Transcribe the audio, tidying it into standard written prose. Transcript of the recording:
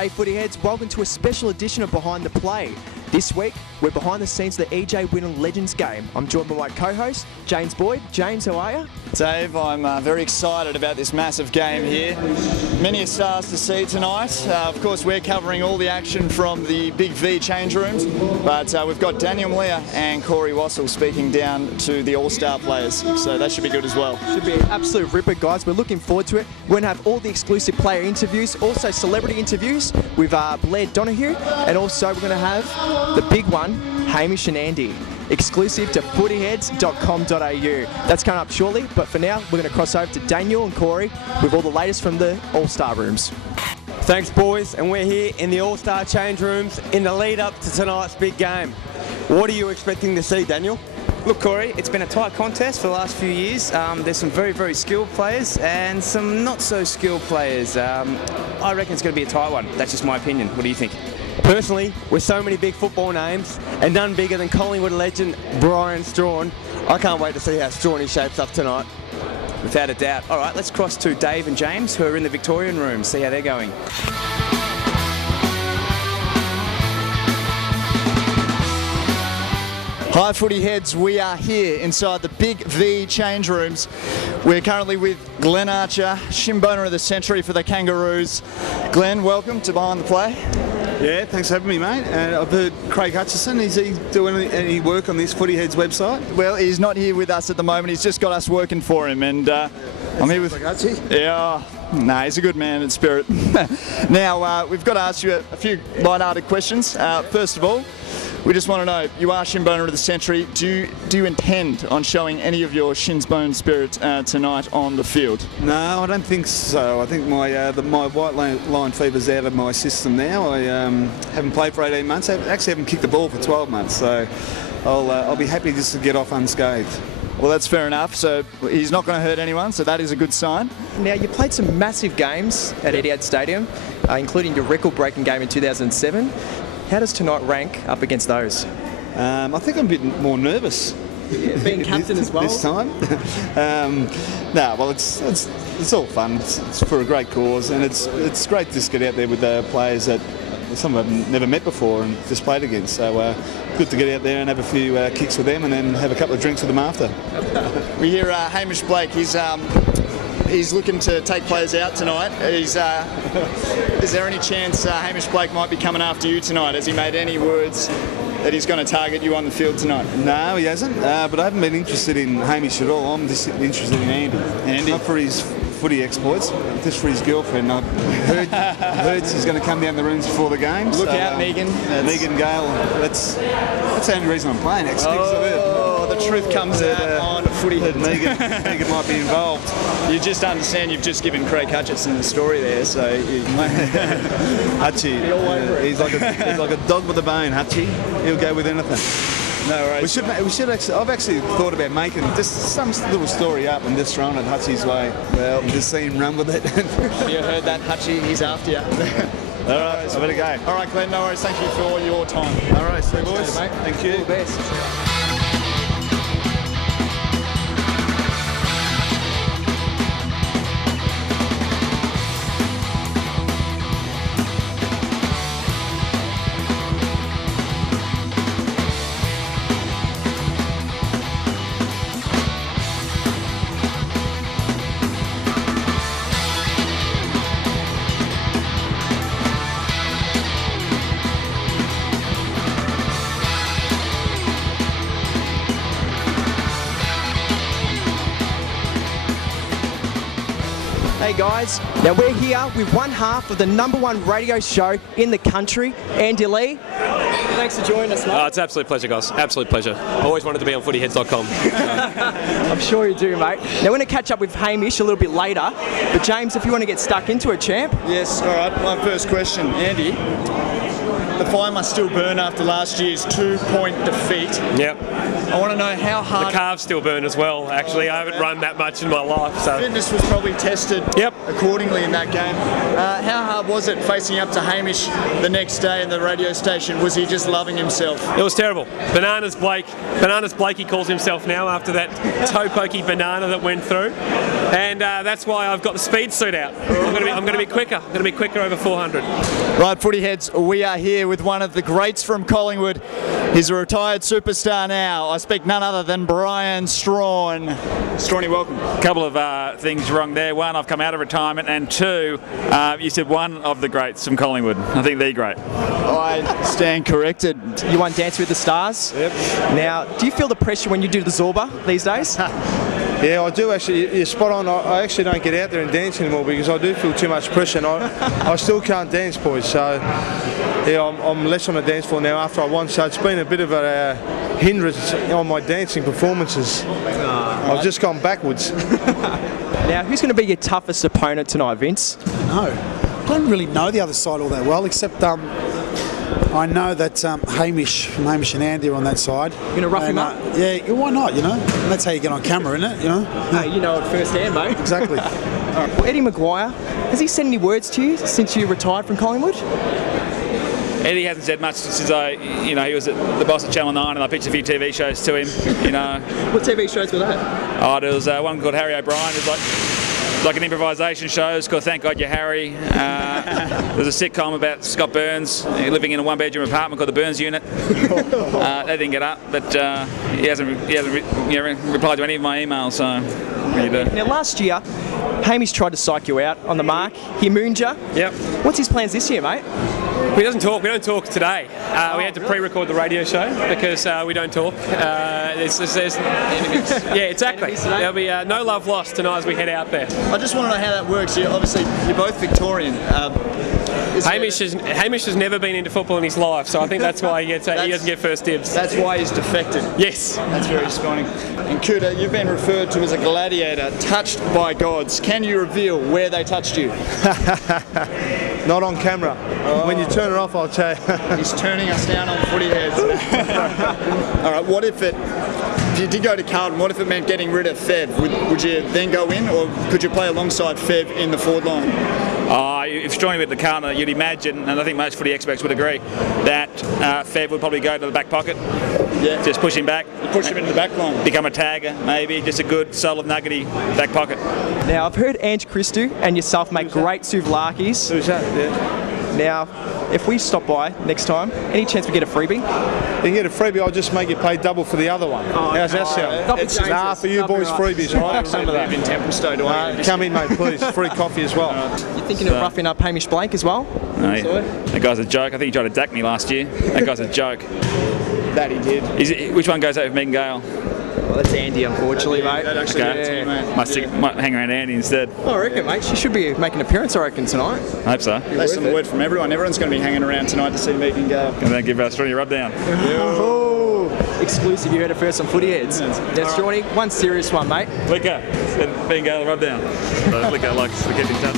G'day footy heads, welcome to a special edition of Behind the Play. This week, we're behind the scenes of the EJ Whitten Legends game. I'm joined by my co-host, James Boyd. James, how are you? Dave, I'm very excited about this massive game here. Many stars to see tonight. Of course, we're covering all the action from the Big V change rooms, but we've got Daniel Mlia and Corey Wassell speaking down to the All-Star players, so that should be good as well. Should be an absolute ripper, guys. We're looking forward to it. We're going to have all the exclusive player interviews, also celebrity interviews with Blair Donahue, and also we're going to have the big one, Hamish and Andy, exclusive to footyheads.com.au. That's coming up shortly, but for now, we're going to cross over to Daniel and Corey with all the latest from the All-Star rooms. Thanks, boys, and we're here in the All-Star change rooms in the lead-up to tonight's big game. What are you expecting to see, Daniel? Look, Corey, it's been a tight contest for the last few years. There's some very, very skilled players and some not so skilled players. I reckon it's going to be a tight one. That's just my opinion. What do you think? Personally, with so many big football names and none bigger than Collingwood legend Brian Straughanie, I can't wait to see how Straughanie shapes up tonight. Without a doubt. All right, let's cross to Dave and James, who are in the Victorian room, see how they're going. Hi footy heads, we are here inside the Big V change rooms. We're currently with Glenn Archer, Shimboner of the Century for the Kangaroos. Glenn, welcome to Behind the Play. Yeah, thanks for having me, mate. I've heard Craig Hutchison, is he doing any work on this Footy Heads website? Well, he's not here with us at the moment, he's just got us working for him, and I'm here with... Like Hutchie? Yeah, no, he's a good man in spirit. Now, we've got to ask you a few light-hearted questions. First of all, we just want to know, you are Shimboner of the Century. Do you intend on showing any of your Shinsbone spirit tonight on the field? No, I don't think so. I think my white line fever's out of my system now. I haven't played for 18 months. I actually haven't kicked the ball for 12 months, so I'll be happy just to get off unscathed. Well, that's fair enough. So he's not going to hurt anyone, so that is a good sign. Now, you played some massive games at Etihad Stadium, including your record-breaking game in 2007. How does tonight rank up against those? I think I'm a bit more nervous. Yeah, being captain as well? This time. No, well, it's all fun. It's for a great cause, and it's great to just get out there with the players that some of them never met before and just played against. So good to get out there and have a few kicks with them and then have a couple of drinks with them after. We hear Hamish Blake, he's looking to take players out tonight. Is there any chance Hamish Blake might be coming after you tonight? Has he made any words that he's going to target you on the field tonight? No, he hasn't, but I haven't been interested in Hamish at all. I'm just interested in Andy. Andy? Not for his footy exploits, just for his girlfriend. I heard she's going to come down the rooms before the game. Look out, Megan. Megan Gale. That's the only reason I'm playing, actually. The truth comes out on Footy Heads. Megan might be involved. You just understand you've just given Craig Hutchison the story there, so... Hutchie, he's like a dog with a bone, Hutchie. He'll go with anything. No worries. We should actually. I've actually thought about making just some little story up and just throwing it Hutchie's way. Well, and just see him run with it. Have you heard that, Hutchie? He's after you. All right, I better go. All right, Glenn, no worries. Thank you for your time. All right, see you, boys. Mate. Thank you. All the best. Hey guys, now we're here with one half of the #1 radio show in the country, Andy Lee. Thanks for joining us, mate. It's an absolute pleasure, guys. Absolute pleasure. I always wanted to be on footyheads.com. I'm sure you do, mate. Now we're going to catch up with Hamish a little bit later, but James, if you want to get stuck into it, champ. Yes, all right. My first question, Andy. the fire must still burn after last year's 2-point defeat. Yep. I want to know how hard... The calves still burn as well, actually. I haven't run that much in my life. So. Fitness was probably tested Yep. accordingly in that game. How hard was it facing up to Hamish the next day in the radio station? Was he just loving himself? It was terrible. Bananas Blake, he calls himself now after that toe pokey banana that went through. And that's why I've got the speed suit out. I'm going to be quicker. I'm going to be quicker over 400. Right, footy heads, we are here with one of the greats from Collingwood. He's a retired superstar now. I speak none other than Brian Straughanie. Straughanie, welcome. A couple of things wrong there. One, I've come out of retirement, and two, you said one of the greats from Collingwood. I think the great. I stand corrected. You won Dance with the Stars. Yep. Now, do you feel the pressure when you do the Zorba these days? Yeah, I do actually. You're spot on. I actually don't get out there and dance anymore because I do feel too much pressure, and I still can't dance, boys. So, yeah, I'm less on the dance floor now after I won. So it's been a bit of a hindrance on my dancing performances. I've just gone backwards. Now, who's going to be your toughest opponent tonight, Vince? No, I don't really know the other side all that well, except I know that Hamish and Andy are on that side. You're going to rough him up? Yeah, why not, you know? And that's how you get on camera, isn't it, you know? Hey, you know it firsthand, mate. Exactly. Well, Eddie Maguire, has he said any words to you since you retired from Collingwood? Eddie hasn't said much since he was the boss of Channel 9, and I pitched a few TV shows to him. What TV shows were that? Oh, there was one called Harry O'Brien. It was like an improvisation show. It's called Thank God You're Harry. There's a sitcom about Scott Burns living in a one-bedroom apartment called the Burns Unit. That didn't get up, but he hasn't replied to any of my emails. So. Now, last year, Hamish tried to psych you out on the mark. He mooned you. Yep. What's his plans this year, mate? We don't talk today. We had to pre-record the radio show because we don't talk. Yeah, exactly. There'll be no love lost tonight as we head out there. I just want to know how that works. You're both Victorian. Hamish has never been into football in his life, so I think that's why he doesn't get first dibs. That's why he's defected. Yes. That's very Straughanie. And Kouta, you've been referred to as a gladiator, touched by gods. Can you reveal where they touched you? Not on camera. When you turn it off, I'll tell you. He's turning us down on footy heads. All right, what if you did go to Carlton, what if it meant getting rid of Fev? Would you then go in, or could you play alongside Fev in the forward line? If Straughanie went to Kouta, you'd imagine, and I think most footy experts would agree, that Fev would probably go to the back pocket. Yeah. Just push him back. Push him into the back line. Become a tagger, maybe. Just a good, solid, nuggety back pocket. Now, I've heard Ange Christou and yourself make great souvlaki's. Who's that? Yeah. Now, if we stop by next time, any chance we get a freebie? You can get a freebie, I'll just make you pay double for the other one. How's that sound? Nah, for you boys, freebies, all right? Remember that. In Templestowe, do I? Come in, mate, please. Free coffee as well. You thinking of roughing up Hamish Blake as well? No, that guy's a joke. I think he tried to dack me last year. That guy's a joke. That he did. Which one goes out with Megan Gale? Well, that's Andy, unfortunately, mate. That actually Might hang around Andy instead. I reckon, mate. She should be making an appearance, I reckon, tonight. I hope so. Based on the word from everyone, everyone's going to be hanging around tonight to see Megan Gale. And then give Straughanie a rub down. Exclusive, you heard it first on Footy Heads. Now, Straughanie, one serious one, mate. Liquor. Megan Gale a rub down. So Liquor likes to get in touch.